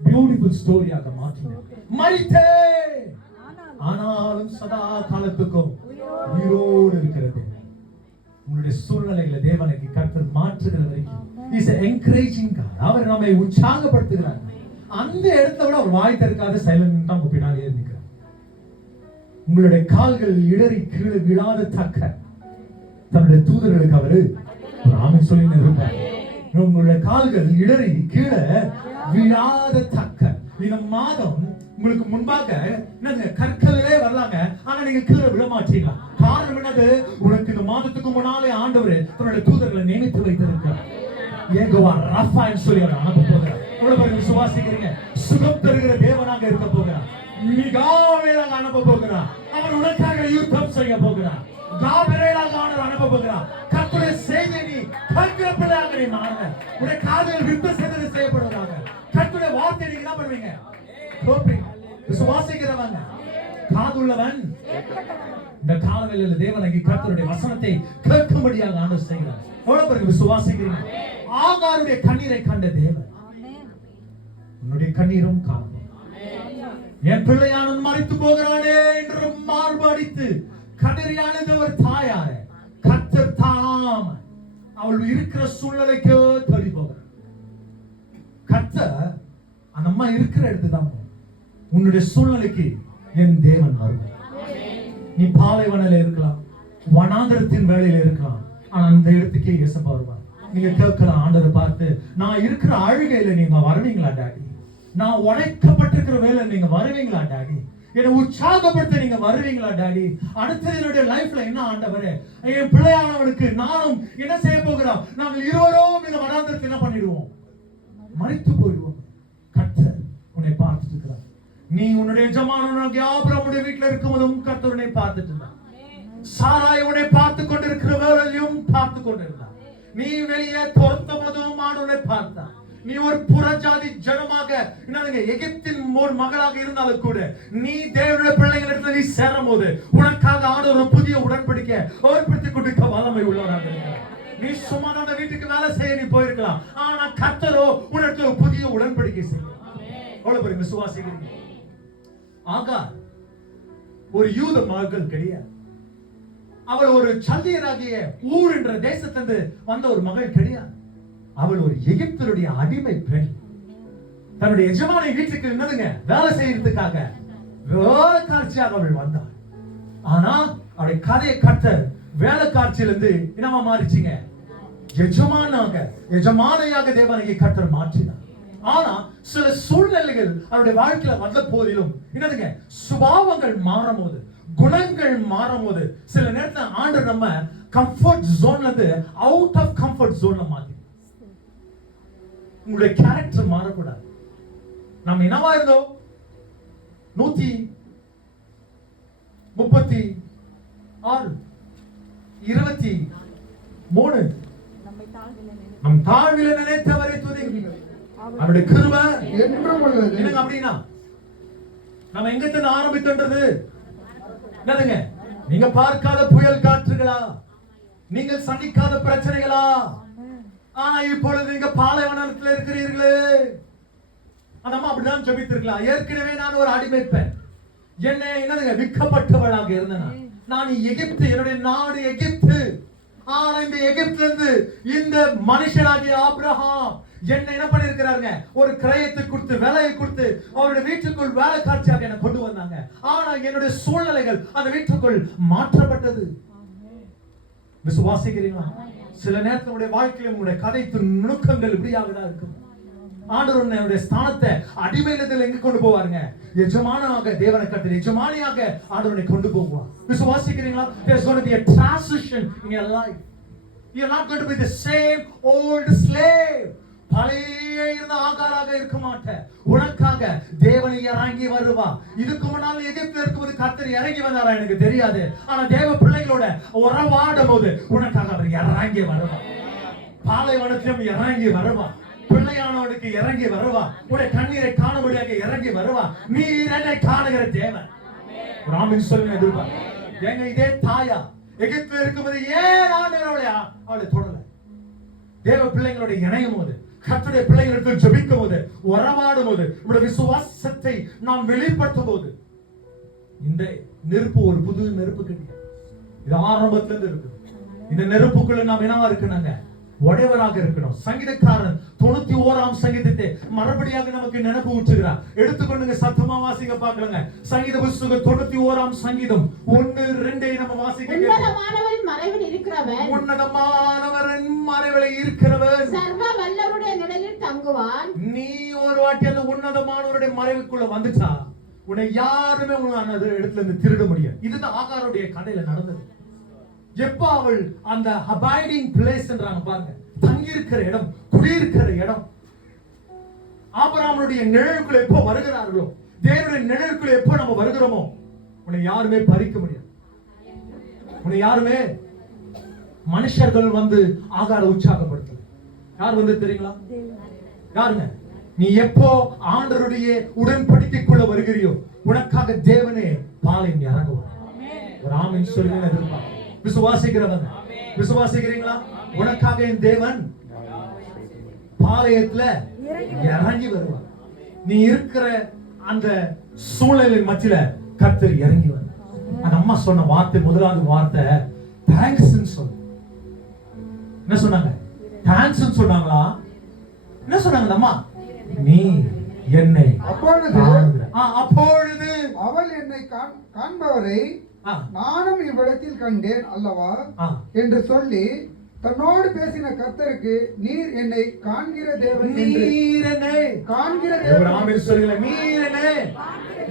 Beautiful ஸ்டோரியாக மாற்றினார். மரித்தே ஆனாலும் சதா காலத்துக்கும் உயிரோடு இருக்கிறது. உங்களுடைய சூழ்நிலைகளை தேவனுக்கு கர்த்தர் மாற்றுகிற வரைக்கும் இஸ் என்கரேஜிங் காட். அவர் நம்மை உற்சாகப்படுத்துகிறார். அந்த இடத்துல விட அவர் வாய் திறக்காத சைலண்டா உங்க பின்னாலே இருக்கிறார். உங்களுடைய கால்கள் இடறி கீழே விழாத தக்க தன்னுடைய தூதர்களுக்கு அவரு ஒரு ஆமென் சொல்லி நிறுத்தார். உங்களுடைய கால்கள் இடறி கீழே விழாத தக்க. இந்த மாதம் உங்களுக்கு முன்பாக என்னங்க கற்களிலே வரலாங்க, ஆனா நீங்க கீழே விழ மாட்டீங்களா? காரணம் என்னது? உனக்கு இந்த மாதத்துக்கு முன்னாலே ஆண்டவர் தன்னுடைய தூதர்களை நியமித்து வைத்திருக்கிறார். யெகோவா ராஃபான்னு சொல்லி அவர் அனுப்ப போகிறார். எவ்வளவு விசுவாசிக்கிறீங்க? சுகம் தருகிற தேவனாக இருக்க போகிறார். மிகாவேலாக அனுப்ப போகிறார். அவர் உனக்காக யுத்தம் செய்ய போகிறார். காபிரேலாக ஆண்டவர் அனுப்ப போகிறார். கர்த்தருடைய செய்தியை நீ கேட்கிற பிள்ளையாக நீ மாறுங்க. உடைய காதுகள் விருத்த சேதனை செய்யப்படுவதாக. கர்த்தருடைய வார்த்தை நீங்க என்ன பண்ணுவீங்க? கேட்பீங்க. விசுவாசிக்கிறவங்க காதுள்ளவன் இந்த காலவேளையில தேவனாகிய கர்த்தருடைய வசனத்தை கேட்கும்படியாக ஆண்டவர் செய்கிறார். எவ்வளவு பேருக்கு விசுவாசிக்கிறீங்க? ஆகாருடைய கண்ணீரை கண்ட தேவன் உன்னுடைய கண்ணீரும் காணும். என் பிள்ளையானவன் மரித்து போகிறானே என்று மார்பு அடித்து கதறியானது ஒரு தாயார கர்த்தர் தாம் அவள் இருக்கிற சூழ்நிலைக்கு தேடி போகிறார். கர்த்தர் அந்த அம்மா இருக்கிற இடத்துதான் உன்னுடைய சூழ்நிலைக்கு என் தேவன் வருவார். நீ பாலைவனல இருக்கலாம், வனாந்தரத்தின் வேலையில இருக்கலாம், ஆனா அந்த இடத்துக்கே இயேசப்பா வருவார். நீங்க கேட்கலாம் ஆண்டவரை பார்த்து, நான் இருக்கிற அழுகையில நீங்க வருவீங்களா டாடி? நான் உடைக்கப்பட்டிருக்கிற வேலை நீங்க வருவீங்களா டாடி? என்னை உற்சாகப்படுத்த நீங்க வருவீங்களா டாடி? அடுத்தது என்னுடைய லைஃப்ல என்ன ஆண்டவரே, என் பிள்ளையானவனுக்கு நானும் என்ன செய்ய போகிறோம்? நாங்கள் இருவரும் இந்த வனாந்தரத்தை என்ன பண்ணிடுவோம்? மரித்து போயிடுவோம். கர்த்தர் உன்னை பார்த்துட்டு இருக்கிறார். நீ உன்னுடைய எஜமானனாகிய ஆபிரகாமுடைய வீட்டில் இருக்கும்போதும் கர்த்தர் உன்னை பார்த்துட்டு இருந்தார். சாராய் உன்னை பார்த்து கொண்டிருக்கிற வேளையும் பார்த்து கொண்டிருந்தார். நீ வெளியே துரத்தும் போதும் ஆண்டவரை பார்த்தார். நீ ஒரு புறஜாதி ஜனமாக என்னங்க எகிப்தின் ஒரு மகளாக இருந்தாலும் கூட நீ தேவனுடைய பிள்ளைகளிடத்தில் நீ சேரும் போது உனக்காக ஆண்டவர் ஒரு புதிய உடன்படிக்கை ஏற்படுத்திக் கொண்டிருக்க வல்லமை உள்ளவராக இருக்கிறார். நீ சும்மா அந்த வீட்டுக்கு வேலை செய்ய நீ போயிருக்கலாம், ஆனா கர்த்தரோ உனக்கு ஒரு புதிய உடன்படிக்கை செய்யும். எவ்வளவு பேர் விசுவாசிக்கிறீங்க? ஆகார் ஒரு யூத மகள் கிடையாது. அவள் ஒரு சல்தியராகிய ஊர் என்ற தேசத்திலிருந்து வந்த ஒரு மகள் கிடையாது. அவள் ஒரு எகிப்தருடைய அடிமை பெண். தன்னுடைய எஜமானை வீட்டுக்கு என்னதுங்க வேலை செய்யறதுக்காக வேலைக்காட்சியாக அவள் வந்தாள். ஆனா அவளுடைய கதையை கர்த்தர் வேலைக்காட்சியிலிருந்து என்னவா மாறிச்சிங்க? எஜமானையாக தேவனை கர்த்தர் மாற்றினார். ஆனா சில சூழ்நிலைகள் அவருடைய வாழ்க்கையில வந்த போதிலும் என்னதுங்க சுபாவங்கள் மாறும் போது, குணங்கள் மாறும் போது, சில நேரத்துல ஆண்டவர் நம்ம கம்ஃபர்ட் ஜோன்ல இருந்து அவுட் ஆஃப் கம்ஃபர்ட் ஜோன்ல மாத்தி. உங்களுடைய கேரக்டர் மாறக்கூடாது. நம்ம என்னவா இருந்தோம்? 136 23 நம் தாழ்வில நினைத்தவரை துதிக்கிறீங்க. அவருடைய கிருபை என்றும் உள்ளது. என்னங்க அப்படினா நம்ம எங்க இருந்து ஆரம்பித்தோன்றது என்னதுங்க? நீங்க பார்க்காத புயல் காற்றுகளா, நீங்கள் சந்திக்காத பிரச்சனைகளா, ஆனா இப்பொழுது நீங்க பாலைவனத்தில் இருக்கிறீர்களே. அந்த அம்மா அப்படிதான் ஜெபித்திருக்கலாம். ஏற்கனவே நான் ஒரு அடிமை பெண், என்னை என்னதுங்க விற்கப்பட்டவளாக இருந்தேன். நான் எகிப்து, என்னுடைய நாடு எகிப்து. ஆனா இந்த எகிப்துல இருந்து இந்த மனுஷனாகிய ஆபிரகாம் என்னை என்ன பண்ணிருக்கிறாருங்க? ஒரு கிரயத்தை கொடுத்து வேலையை கொடுத்து அவருடைய வீட்டுக்குள் வேலைக்காட்சியாக என்னை கொண்டு வந்தாங்க. ஆனா என்னுடைய சூழ்நிலைகள் அந்த வீட்டுக்குள் மாற்றப்பட்டது. விசுவாசிக்கிறீங்களா? சில நேரத்தில் உங்களுடைய வாழ்க்கையில உங்களுடைய கதைத்து நுணுக்கங்கள் இப்படியாக தான் இருக்கும். ஆண்டவர் உன்னுடைய ஸ்தானத்தை அடிமையிடத்தில் எங்க கொண்டு போவாருங்க? எஜமானாக தேவனை கர்த்தர் எஜமானியாக ஆண்டவரை கொண்டு போவார். விசுவாசிக்கிறீங்களா? There's going to be a transition in your life. You're not going to be the same old slave. பழைய இருந்த ஆகாராக இருக்க மாட்டேன். உனக்காக தேவன் இறங்கி வருவா. இதுக்கு முன்னால் எகிப்தில் இருக்கும்போது கர்த்தர் இறங்கி வந்தாரா எனக்கு தெரியாது. ஆனா தேவ பிள்ளைகளோட உறவாடும் போது உனக்காக அவர் இறங்கி வருவா. பாலைவனத்திலும் இறங்கி வருவா. பிள்ளையானவனுக்கு இறங்கி வருவா. உடைய கண்ணீரை காணும்படியாக இறங்கி வருவா. நீ என்னை காணுகிற தேவன். ராமின் சொல்லுங்க எதிர்பார்க்க. எங்க இதே தாயா எகிப்தில் இருக்கும்போது ஏன் ஆண்டவர் அவளை தொடரல? தேவ பிள்ளைகளோட இணையும் போது கர்த்தருடைய பிள்ளைகளிடத்தில் ஜெபிக்கும் போது, உறவாடும் போது, நம்முடைய விசுவாசத்தை நாம் வெளிப்படுத்தும் போது, இந்த நெருப்பு ஒரு புது நெருப்பு கிடையாது. இது ஆரம்பத்துல இருந்து இருக்கு. இந்த நெருப்புக்குள்ள நாம் என்னவா இருக்கணுங்க? உடையவராக இருக்கணும். சங்கீதக்காரன் 91ஆம் சங்கீதத்தை மறுபடியாக நமக்கு நினைப்பு ஊற்றுகிறார். எடுத்துக்கொண்டுங்க, சத்தமா வாசிங்க பார்க்கலங்க. சங்கீத புத்தகம் 91ஆம் சங்கீதம் 1, 2 நம்ம வாசிக்க. உன்னதமானவரின் மறைவில் இருக்கிறவன், உன்னதமானவரின் மறைவில் இருக்கிறவன் சர்வ வல்லவருடைய நிழலில் தங்குவான். நீ ஒரு வாட்டி அந்த உன்னதமானவருடைய மறைவுக்குள்ள வந்துட்டா உன்னை யாருமே அந்த இடத்துல இருந்து திருட முடியாது. இதுதான் ஆகாருடைய கதையில நடந்தது. எப்ப அவள் அந்த அபைடிங் பிளேஸ்ன்றாங்க பாருங்க, தங்கி இருக்கிற இடம், குடியிருக்கிற இடம். ஆபிரகாமுடைய நிழலுக்குள்ள எப்போ வருகிறார்களோ, தேவனுடைய நிழலுக்குள்ள எப்போ நம்ம வருகிறோமோ, உன்னை யாருமே பறிக்க முடியாது. உன்னை யாருமே, மனுஷர்கள் வந்து ஆகார உற்சாகப்படுத்தல. யார் வந்து தெரியுங்களா? யாருங்க? நீ எப்போ ஆண்டவருடைய உடன்படிக்கைக்குள்ள வருகிறியோ, உனக்காக தேவனே பாளையம் இறங்குவார். ஒரு ஆமென் சொல்லுங்க. எதிர்பார்க்க விசுவாசிக்கிறவங்க, விசுவாசிக்கிறீங்களா? உனக்காக என் தேவன் பாளையத்துல இறங்கி வருவார். நீ இருக்கிற அந்த சூழ்நிலை மத்தியில கர்த்தர் இறங்கி வர. அந்த அம்மா சொன்ன வார்த்தை, முதலாவது வார்த்தை தேங்க்ஸ் சொல்லு. என்ன சொன்னாங்க? தேங்க்ஸ் சொன்னாங்களா? என்ன சொன்னாங்க அம்மா? நீ என்னை அப்பொழுது அவள் என்னை காண்பவரை நானும் இவ்விடத்தில் கண்டேன் அல்லவா என்று சொல்லி தன்னோடு பேசின கர்த்தருக்கு, நீர் என்னை காண்கிற தேவன், காண்கிற தேவன்.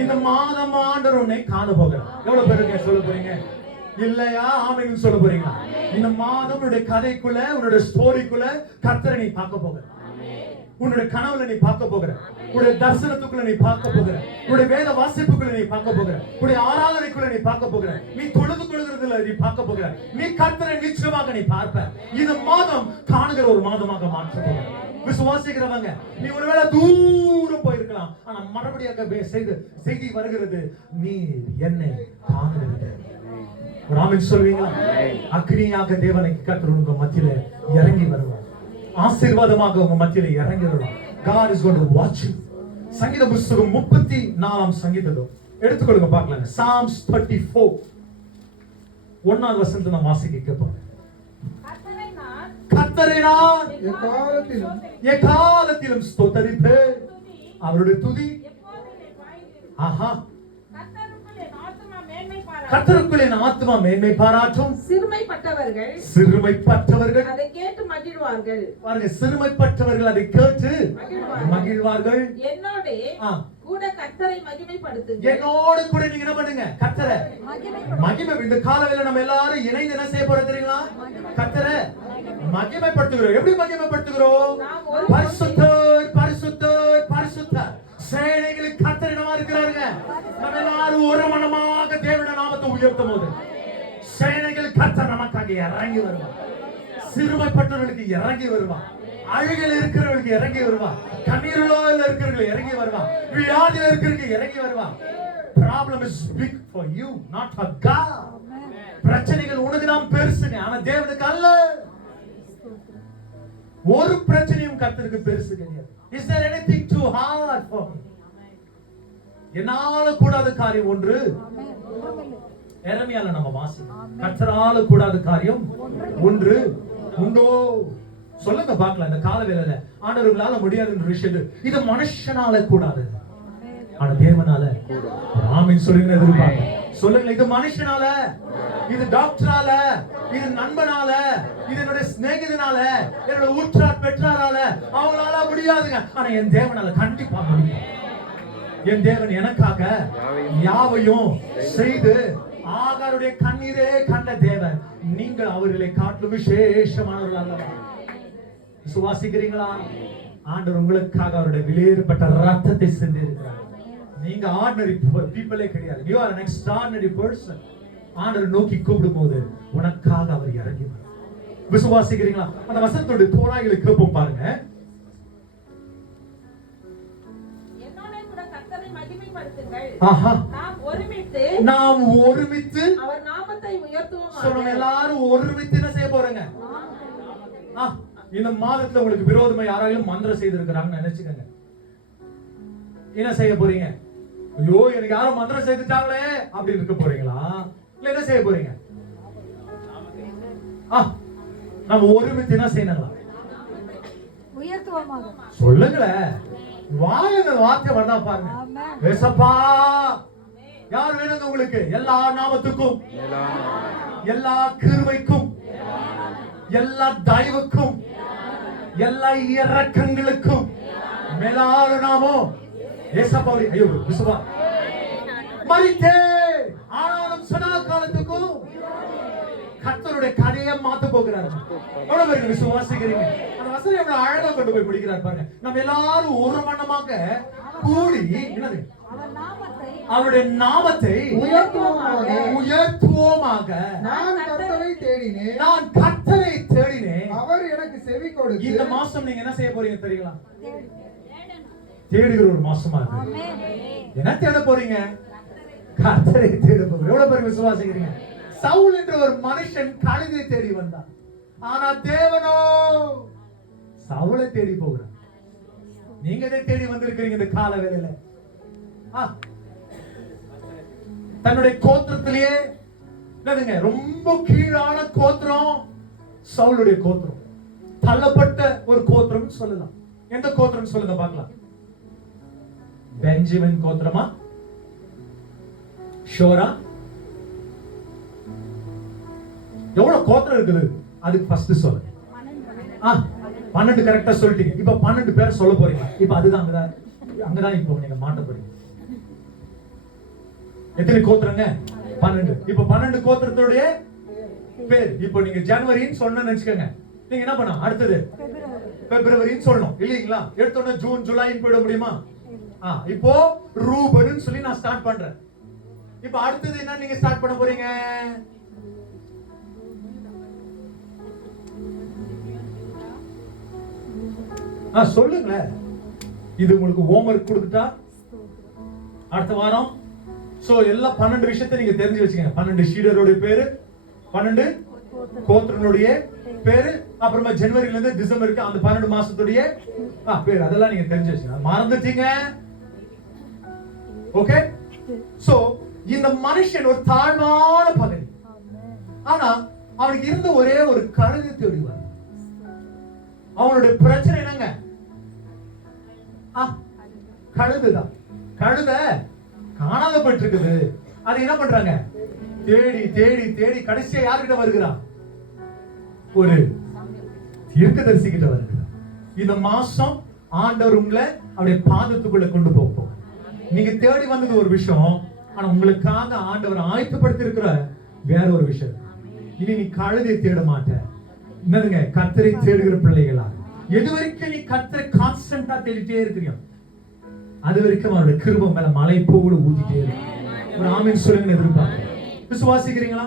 இந்த மாதம் ஆண்டவர் உன்னை காண போகிறார். எவ்வளவு பேருக்கு சொல்ல போறீங்க? இல்லையா? ஆமென் சொல்ல போறீங்களா? இந்த மாதம் உன்னுடைய கதைக்குள்ள, உன்னுடைய ஸ்டோரிக்குள்ள கர்த்தரை நீ பார்க்க போகிற. உன்னுடைய கனவுல நீ பார்க்க போகிற, உன்னுடைய தரிசனத்துக்குள்ள நீ பார்க்க போகிற, உன்னுடைய வேத வாசிப்புக்குள்ள நீ பார்க்க போகிற, உன்னுடைய ஆராதனைக்குள்ள நீ பார்க்க போகிற, நீ தொழுது கொள்கிறதுல நீ பார்க்க போகிற, நீ கர்த்தரை நிச்சயமாக நீ பார்ப்ப. இந்த மாதம் காணுகிற ஒரு மாதமாக மாற்ற போகிற. விசுவாசிக்கிறவங்க, நீ ஒருவேளை தூரம் போயிருக்கலாம், ஆனா மறுபடியாக செய்தி வருகிறது, நீ என்னை காணுகிறது. ஒரு ஆமென் சொல்வீங்களா? அக்னியாக தேவனை கர்த்தர் உங்க மத்தியில இறங்கி வருவார். ஆசீர்வாதமாக உங்க மத்தியில இறங்கி வருவார். God is going to watch you. சங்கீத புத்தகம் 34ஆம் சங்கீதம் எடுத்துக்கொள்ளுங்க பார்க்கலாங்க. Psalms 34 1ஆவது வசனத்தை நாம் வாசிக்க கேட்போம். கர்த்தரை நான் எக்காலத்திலும் ஸ்தோத்தரிப்பேன். அவருடைய துதி ஆஹா, கர்த்தருக்குள் என் ஆத்துமா மேன்மை பாராட்டும். சிறுமைப்பட்டவர்கள் அதை கேட்டு மகிழ்வார்கள். பாருங்க, சிறுமைப்பட்டவர்கள் அதை கேட்டு மகிழ்வார்கள். என்னோடு கூட கர்த்தரை மகிமைப்படுத்துங்க. என்னோடு கூட நீங்க என்ன பண்ணுங்க? கர்த்தரை மகிமை. இந்த காலவேளை நம்ம எல்லாரும் இணைந்து என்ன செய்ய போறோம் தெரியுங்களா? கர்த்தரை மகிமைப்படுத்துகிறோம். எப்படி மகிமைப்படுத்துகிறோம்? பரிசுத்தர் பரிசுத்தர் பரிசுத்தர் சேனைகளுக்கு கர்த்தர் என்னவா இருக்கிறாருங்க? நம்ம எல்லாரும் ஒரு மனமாக தேவனுடைய நாமத்தை உயர்த்தும் போது சேனைகள் கர்த்தர் நமக்காக இறங்கி வருவார். சிறுமைப்பட்டவர்களுக்கு இறங்கி வருவார். அழுகையில் இருக்கிறவர்களுக்கு இறங்கி வருவார். கண்ணீரில் இருக்கிறவர்கள் இறங்கி வருவார். வியாதியில் இருக்கிறவர்களுக்கு இறங்கி வருவார். Problem is big for you, not for God. பிரச்சனைகள் உனக்கு தான் பெருசுங்க, ஆனா தேவனுக்கு அல்ல. ஒரு பிரச்சனையும் கர்த்தருக்கு பெருசு கிடையாது. Is there anything too hard for me? என்னால கூடாத காரியம் ஒன்று. எரேமியால நம்ம வாசிக்கிறோம், கர்த்தரால கூடாத காரியம் ஒன்று உண்டோ? சொல்லுங்க பார்க்கலாம். இந்த காலவேளையில ஆண்டவர்களால முடியாதுன்ற விஷயத்தை, இது மனுஷனால கூடாது, ஆனா தேவனால ஆமென் சொல்லுங்க. எதிர்பார்க்க சொல்லுங்க, இது மனுஷனால, இது டாக்டரால, இது நண்பனால, இது என்னுடைய சிநேகிதனால, என்னோட உற்றார் பெற்றாரால அவங்களால முடியாதுங்க, ஆனா என் தேவனால கண்டிப்பா முடியும். என் தேவன் எனக்காக யாவையும் செய்து ஆகாருடைய கண்ணீரே கண்ட தேவன். நீங்கள் அவர்களை காட்டிலும் விசேஷமானவர்கள் அல்லவா? விசுவாசிக்கிறீங்களா? ஆண்டவர் உங்களுக்காக அவருடைய விலையேறப்பட்ட ரத்தத்தை சிந்தியிருக்கிறார். நீங்க ஆர்டினரி பீப்பிளே கிடையாது. You are an extraordinary person. ஆண்டவர் நோக்கி கூப்பிடும்போது உனக்காக அவர் இறங்கி வரார். விசுவாசிக்கிறீங்களா? அந்த வசனத்தோட தோராய்களை கேட்போம் பாருங்க. நாம் ஒருமித்து அவர் நாமத்தை உயர்த்துவோம். சொல்லுங்க, எல்லாரும் ஒருமித்து என்ன செய்ய போறங்க? இந்த மாதத்துல உங்களுக்கு விரோதமா யாராலும் மந்திரம் செய்திருக்கிறாங்கன்னு நினைச்சுக்கங்க. என்ன செய்ய போறீங்க? ஐயோ எனக்கு யாரும் மந்திரம் செய்துட்டாங்களே அப்படி இருக்க போறீங்களா? இல்ல என்ன செய்ய போறீங்க? நம்ம ஒருமித்து என்ன செய்யணுங்களா? சொல்லுங்களேன். வாயில வார்த்தை வரதா பாருங்க. ஏசப்பா யார் வேணுங்க உங்களுக்கு? எல்லா நாமத்துக்கும், எல்லா கிருபைக்கும், எல்லா தயவுக்கும், எல்லா இரக்கங்களுக்கும் மேலான நாமம் ஏசப்பா. ஐயோ விசுவா மரித்தே ஆனாலும் சதா காலத்துக்கும் கர்த்தருடைய கதையை மாத்த போகிறார். எவ்வளவு பேருக்கு விசுவாசிக்கிறீங்க? அந்த வசனம் எவ்வளவு அழகா கொண்டு போய் பிடிக்கிறார் பாருங்க. நம்ம எல்லாரும் ஒரு மனமாக கூடி என்னது அவருடைய நாமத்தை உயர்த்துவோமாக. நான் கர்த்தரை தேடினேன், நான் கர்த்தரை தேடினேன், அவர் எனக்கு செவி கொடுத்து. இந்த மாசம் நீங்க என்ன செய்ய போறீங்க தெரியுங்களா? தேடுகிற ஒரு மாசமா இருக்கு. என்ன தேட போறீங்க? கர்த்தரை தேட போறீங்க. எவ்வளவு பேர் விசுவாசிக்கிறீங்க? சவுல் என்ற ஒரு மனுஷன் கழுதை தேடி வந்தான். ஆனா தேவனோ சவுலை தேடி போகிறார். நீங்க எதை தேடி வந்திருக்கிறீங்க இந்த கால வேளையில? தன்னுடைய கோத்திரத்திலேயே ரொம்ப கீழான கோத்திரம் சவுலுடைய கோத்திரம். தள்ளப்பட்ட ஒரு கோத்திரம் சொல்லலாம். எந்த கோத்திரம் சொல்லுங்க பார்க்கலாம். பெஞ்சமின் கோத்திரமா? ஷோரா? எவ்வளவு கோத்திரம் இருக்குது அதுக்கு ஃபர்ஸ்ட் சொல்லுங்க. 12 கரெக்டா சொல்லிட்டீங்க. இப்ப 12 பேர் சொல்ல போறீங்க. இப்ப அதுதான் அங்கதான் இப்போ நீங்க மாட்ட போறீங்க. எத்தனை கோத்திரங்க? 12. இப்ப 12 கோத்திரத்துடைய பேர் இப்போ நீங்க ஜனவரின்னு சொன்னு நினைச்சுக்கோங்க. நீங்க என்ன பண்ணணும்? அடுத்தது பிப்ரவரின்னு சொல்லணும் இல்லீங்களா? எடுத்தோட ஜூன் ஜூலைன்னு போயிட முடியுமா? இப்போ ரூபன் சொல்லி நான் ஸ்டார்ட் பண்றேன். இப்ப அடுத்தது என்ன நீங்க ஸ்டார்ட் பண்ண போறீங்க? சொல்லுங்களேன். இது உங்களுக்கு ஹோம்வொர்க் கொடுத்துட்டா அடுத்த வாரம் சோ எல்லா 12 விஷயத்தை நீங்க தெரிஞ்சு வச்சுக்கங்க. 12 ஷீடரோட பேரு, 12 கோத்திரனுடைய பேரு, அப்புறமா ஜனவரில இருந்து டிசம்பருக்கு அந்த 12 மாசத்துடைய பேரு, அதெல்லாம் நீங்க தெரிஞ்சு வச்சுக்கங்க. மறந்துட்டீங்க? ஓகே. சோ இந்த மனுஷன் ஒரு தாழ்வான பகல். ஆனா அவனுக்கு இருந்த ஒரே ஒரு கழுதை தேடிவார். அவனுடைய பிரச்சனை என்னங்க? கழுதுதான். கழுத காணாதப்பட்டிருக்குது. அதை என்ன பண்றாங்க? தேடி தேடி தேடி கடைசியா யார்கிட்ட வருகிறான்? ஒரு தீர்க்கதரிசி கிட்ட வருகிறான். இந்த மாசம் ஆண்டவர் உங்களை அவருடைய பாதத்துக்குள்ள கொண்டு போகும். நீங்க தேடி வந்தது ஒரு விஷயம், ஆனா உங்களுக்காக ஆண்டவர் ஆயத்தப்படுத்தி இருக்கிற வேற ஒரு விஷயம். இனி நீ கழுதை தேட மாட்ட. என்னதுங்க? கர்த்தரை தேடுகிற பிள்ளைகளா? எது வரைக்கும் நீ கர்த்தரை கான்ஸ்டன்டா தேடிட்டே இருக்கிறீங்க, அது வரைக்கும் அவருடைய கிருபை மேல மலை போல ஊத்திட்டே இருக்கு. ஒரு ஆமீன் சொல்லுங்க. எதிர்பார்க்க விசுவாசிக்கிறீங்களா?